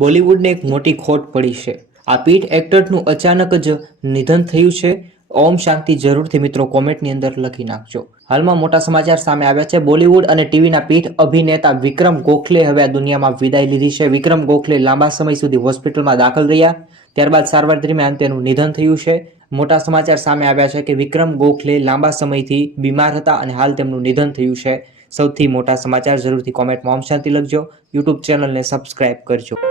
બોલિવૂડને એક મોટી ખોટ પડી છે। આ પીઢ એક્ટરનું અચાનક જ નિધન થયું છે। ઓમ શાંતિ જરૂરથી મિત્રો કોમેન્ટની અંદર લખી નાખજો। હાલમાં મોટા સમાચાર સામે આવ્યા છે। બોલિવૂડ અને ટીવીના પીઢ અભિનેતા વિક્રમ ગોખલે હવે આ દુનિયામાં વિદાય લીધી છે। વિક્રમ ગોખલે લાંબા સમય સુધી હોસ્પિટલમાં દાખલ રહ્યા, ત્યારબાદ સારવાર દરમિયાન તેનું નિધન થયું છે। મોટા સમાચાર સામે આવ્યા છે કે વિક્રમ ગોખલે લાંબા સમયથી બીમાર હતા અને હાલ તેમનું નિધન થયું છે। સૌથી મોટા સમાચાર જરૂરથી કોમેન્ટમાં ઓમ શાંતિ લખજો। યુટ્યુબ ચેનલને સબસ્ક્રાઇબ કરજો।